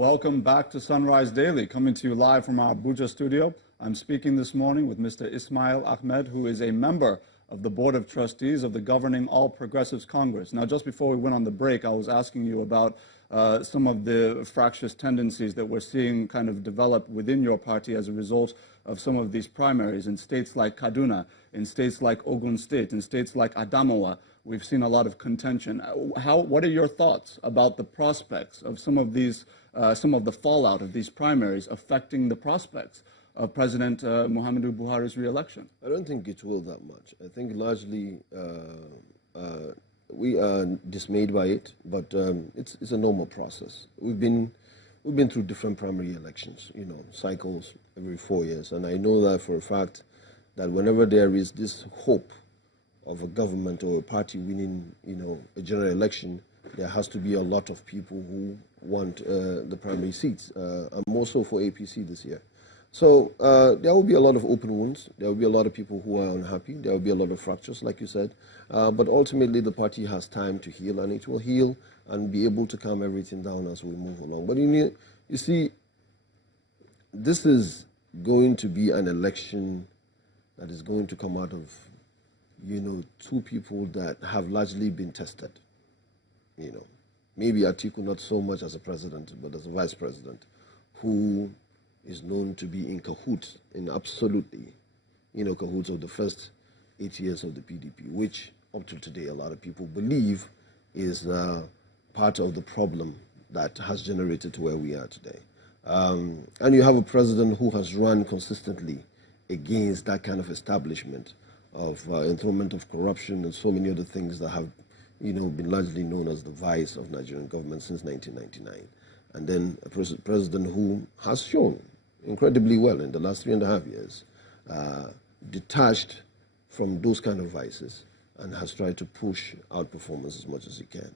Welcome back to Sunrise Daily, coming to you live from our Abuja studio. I'm speaking this morning with Mr. Ismail Ahmed, who is a member of the Board of Trustees of the governing All Progressives Congress. Now, just before we went on the break, I was asking you about some of the fractious tendencies that we're seeing kind of develop within your party as a result of some of these primaries in states like Kaduna, in states like Ogun State, in states like Adamawa. We've seen a lot of contention. What are your thoughts about the prospects of some of these, some of the fallout of these primaries affecting the prospects of President Muhammadu Buhari's re-election? I don't think it will that much. I think largely we are dismayed by it, but it's a normal process. We've been through different primary elections, cycles every 4 years, and I know that for a fact that whenever there is this hope of a government or a party winning, a general election, there has to be a lot of people who want the primary seats. I'm more so for APC this year. So there will be a lot of open wounds. There will be a lot of people who are unhappy. There will be a lot of fractures, like you said. But ultimately, the party has time to heal, and it will heal and be able to calm everything down as we move along. But you see, this is going to be an election that is going to come out of, two people that have largely been tested. Maybe Atiku not so much as a president, but as a vice president, who is known to be in cahoots, absolutely, cahoots of the first 8 years of the PDP, which up to today a lot of people believe is part of the problem that has generated to where we are today. And you have a president who has run consistently against that kind of establishment of enthronement of corruption and so many other things that have, been largely known as the vice of Nigerian government since 1999. And then a president who has shown incredibly well in the last 3.5 years, detached from those kind of vices and has tried to push out performance as much as he can.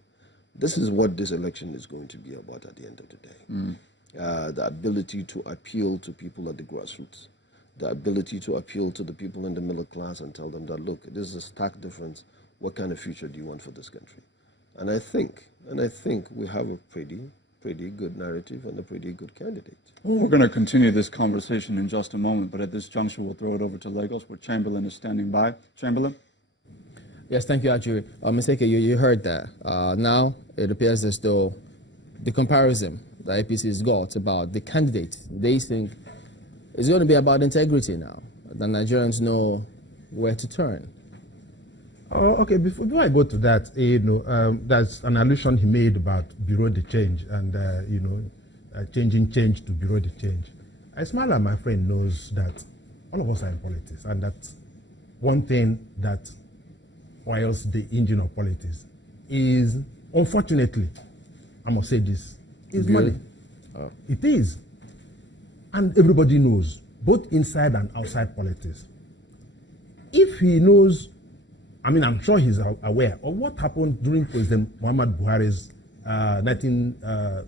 This is what this election is going to be about at the end of the day. The ability to appeal to people at the grassroots, the ability to appeal to the people in the middle class and tell them that, look, this is a stark difference. What kind of future do you want for this country? And I think we have a pretty good narrative and a pretty good candidate. Well, we're going to continue this conversation in just a moment, but at this juncture, we'll throw it over to Lagos, where Chamberlain is standing by. Chamberlain? Yes, thank you, Ajuri. Mr. Ike, you heard that. Now it appears as though the comparison that APC has got about the candidate, they think it's going to be about integrity now. The Nigerians know where to turn. Oh, okay, before I go to that, there's an allusion he made about bureau de change and, changing change to bureau de change. Ismaila, my friend, knows that all of us are in politics, and that one thing that oils the engine of politics is, unfortunately, I must say this, is money. Oh. It is. And everybody knows, both inside and outside politics. If he knows, I'm sure he's aware of what happened during President Muhammad Buhari's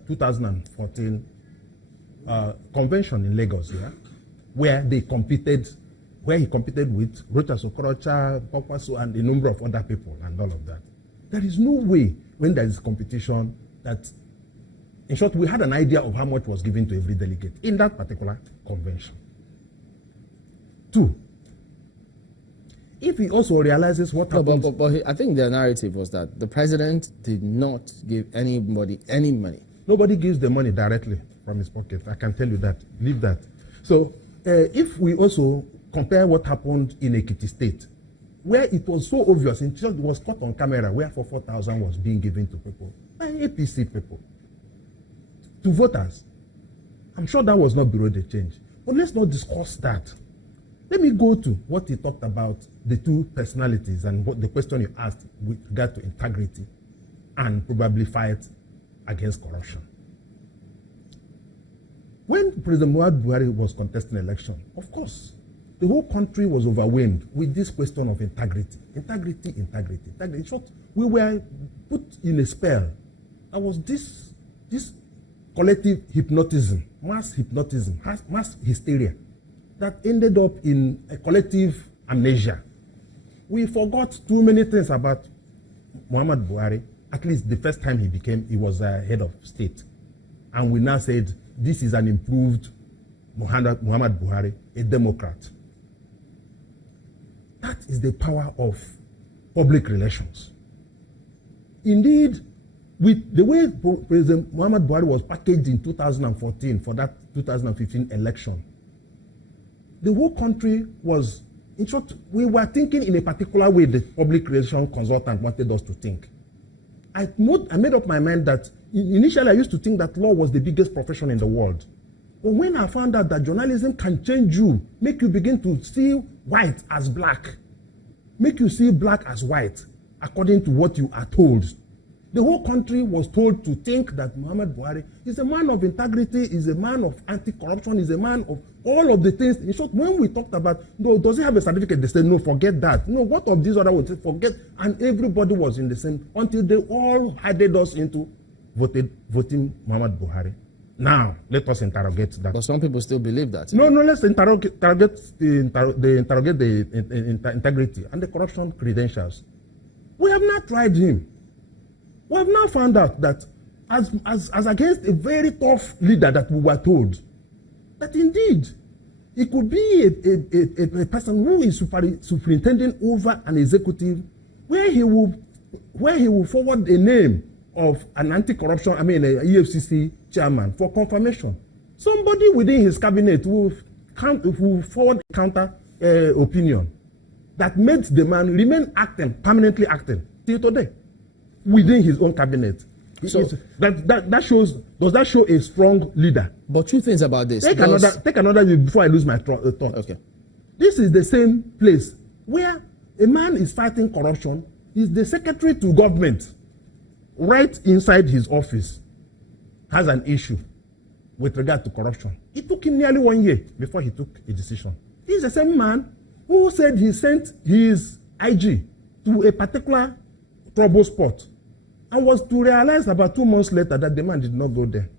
2014 convention in Lagos, where he competed with Rochas Okorocha, Papaso, and a number of other people and all of that. There is no way when there is competition that, in short, we had an idea of how much was given to every delegate in that particular convention. 2, if he also realizes what happened... But I think the narrative was that the president did not give anybody any money. Nobody gives the money directly from his pocket. I can tell you that. Leave that. So if we also compare what happened in Ekiti State, where it was so obvious, it was caught on camera, where for 4,000 was being given to people, by APC people, to voters. I'm sure that was not bureau de change. But let's not discuss that. Let me go to what he talked about, the two personalities and what the question you asked with regard to integrity and probably fight against corruption. When President Muhammadu Buhari was contesting election, of course, the whole country was overwhelmed with this question of integrity. Integrity. In short, we were put in a spell. There was this collective hypnotism, mass hysteria, that ended up in a collective amnesia. We forgot too many things about Muhammad Buhari, at least the first time he was head of state. And we now said, this is an improved Muhammad Buhari, a Democrat. That is the power of public relations. Indeed, with the way President Muhammad Buhari was packaged in 2014 for that 2015 election, the whole country was, in short, we were thinking in a particular way the public relations consultant wanted us to think. I made up my mind that initially I used to think that law was the biggest profession in the world. But when I found out that journalism can change you, make you begin to see white as black, make you see black as white, according to what you are told. The whole country was told to think that Muhammad Buhari is a man of integrity, is a man of anti-corruption, is a man of all of the things. In short, when we talked about, no, does he have a certificate? They said, no, forget that. No, what of these other ones? Forget. And everybody was in the same, until they all added us into voting Muhammad Buhari. Now, let us interrogate that. But some people still believe that. No, let's interrogate the integrity and the corruption credentials. We have not tried him. We have now found out that as against a very tough leader that we were told, that indeed he could be a person who is superintending over an executive where he will forward a name of an anti-corruption, a EFCC chairman for confirmation. Somebody within his cabinet will forward a counter opinion that makes the man remain permanently acting till today within his own cabinet. So that shows, does that show a strong leader? But two things about this. Take another view before I lose my thought. Okay. This is the same place where a man is fighting corruption, is the secretary to government, right inside his office, has an issue with regard to corruption. It took him nearly 1 year before he took a decision. He's the same man who said he sent his IG to a particular trouble spot and was to realize about 2 months later that the man did not go there.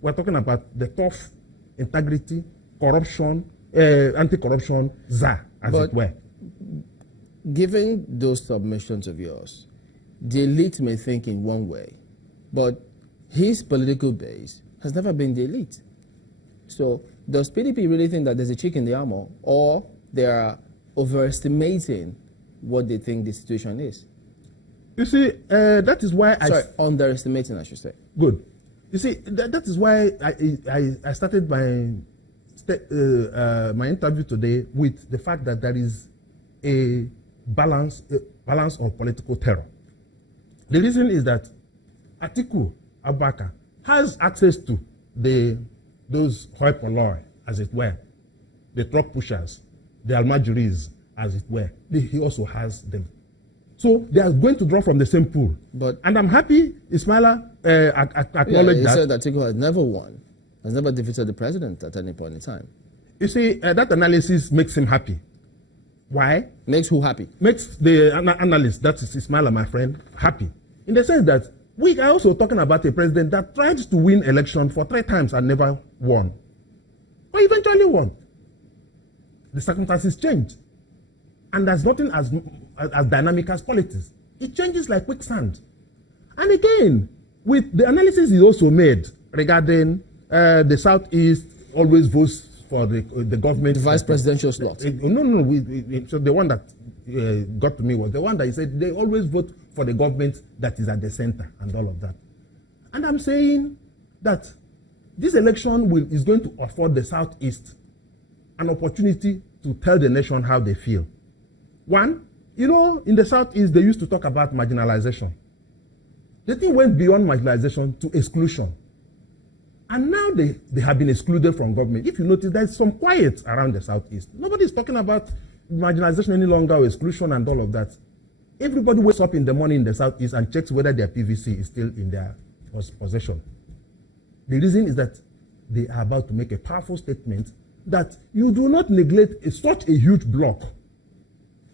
We're talking about the tough integrity, corruption, anti-corruption czar, as it were. Given those submissions of yours, the elite may think in one way, but his political base has never been the elite. So does PDP really think that there's a chick in the armor, or they are overestimating what they think the situation is? You see, that is why underestimating, I should say. Good. You see, that is why I started my interview today with the fact that there is a balance of political terror. The reason is that Atiku Abubakar has access to those hoi polloi, as it were, the truck pushers, the almajiris, as it were. He also has them. So they are going to draw from the same pool. And I'm happy Ismaila acknowledged he that. Said that Atiku has never won, has never defeated the president at any point in time. You see, that analysis makes him happy. Why? Makes who happy? Makes the analyst, that is Ismaila, my friend, happy. In the sense that we are also talking about a president that tried to win election for 3 times and never won. But eventually won. The circumstances changed. And there's nothing as dynamic as politics. It changes like quicksand. And again, with the analysis is also made regarding the Southeast always votes for the government. The vice presidential slot. No. So the one that got to me was the one that he said they always vote for the government that is at the center and all of that. And I'm saying that this election is going to afford the Southeast an opportunity to tell the nation how they feel. One, in the Southeast, they used to talk about marginalization. The thing went beyond marginalization to exclusion. And now they have been excluded from government. If you notice, there's some quiet around the Southeast. Nobody's talking about marginalization any longer, or exclusion and all of that. Everybody wakes up in the morning in the Southeast and checks whether their PVC is still in their possession. The reason is that they are about to make a powerful statement that you do not neglect such a huge block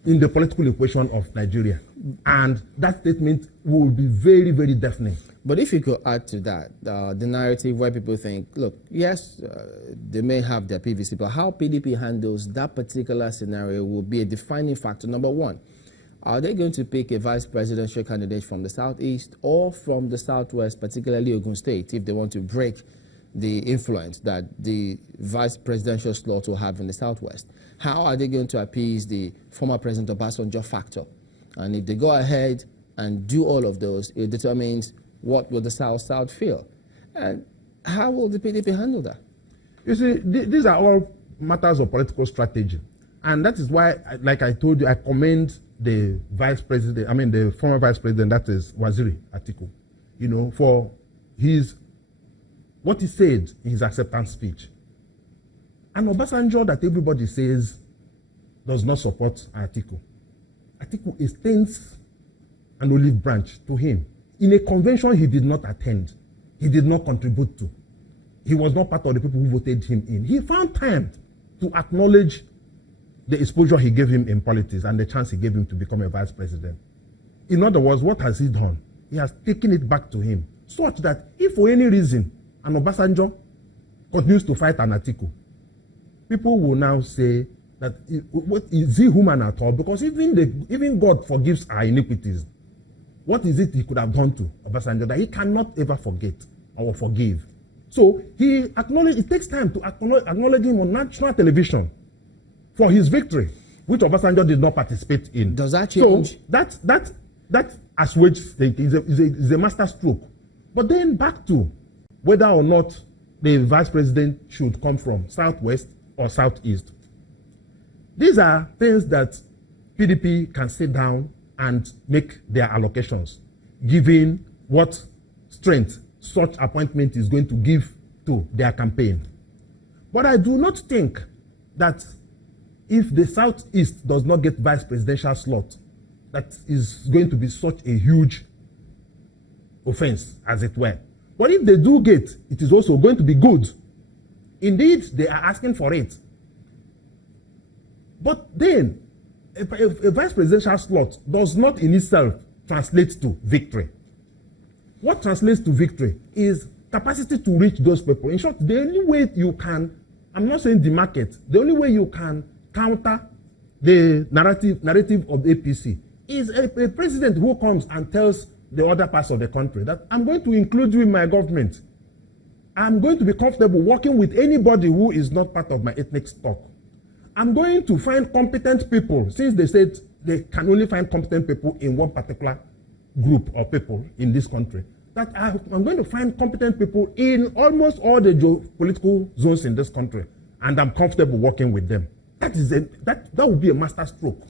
in the political equation of Nigeria. And that statement will be very, very deafening. But if you could add to that, the narrative where people think, look, yes, they may have their PVC, but how PDP handles that particular scenario will be a defining factor, number one. are they going to pick a vice presidential candidate from the southeast or from the southwest, particularly Ogun State, if they want to break the influence that the vice presidential slot will have in the southwest? How are they going to appease the former President Obasanjo factor? And if they go ahead and do all of those, it determines what will the South feel. And how will the PDP handle that? You see, these are all matters of political strategy. And that is why, like I told you, I commend the the former vice president, that is Waziri Atiku, for what he said in his acceptance speech. And Obasanjo, that everybody says does not support Atiku. Atiku extends an olive branch to him in a convention he did not attend, he did not contribute to. He was not part of the people who voted him in. He found time to acknowledge the exposure he gave him in politics and the chance he gave him to become a vice president. In other words, what has he done? He has taken it back to him, such that if for any reason an Obasanjo continues to fight an Atiku, people will now say that, what is he human at all? Because even God forgives our iniquities. What is it he could have done to Obasanjo that he cannot ever forget or forgive? So it takes time to acknowledge him on national television for his victory, which Obasanjo did not participate in. Does that change? So that assuages is a master stroke. But then back to whether or not the vice president should come from southwest or southeast. These are things that PDP can sit down and make their allocations, given what strength such appointment is going to give to their campaign. But I do not think that if the southeast does not get vice presidential slot, that is going to be such a huge offense, as it were. But if they do get, it is also going to be good. Indeed, they are asking for it. But then, a vice presidential slot does not in itself translate to victory. What translates to victory is capacity to reach those people. In short, the only way you can, I'm not saying the market, the only way you can counter the narrative of the APC is a president who comes and tells the other parts of the country that I'm going to include you in my government. I'm going to be comfortable working with anybody who is not part of my ethnic stock. I'm going to find competent people, since they said they can only find competent people in one particular group of people in this country, that I'm going to find competent people in almost all the geopolitical zones in this country, and I'm comfortable working with them. That would be a master stroke.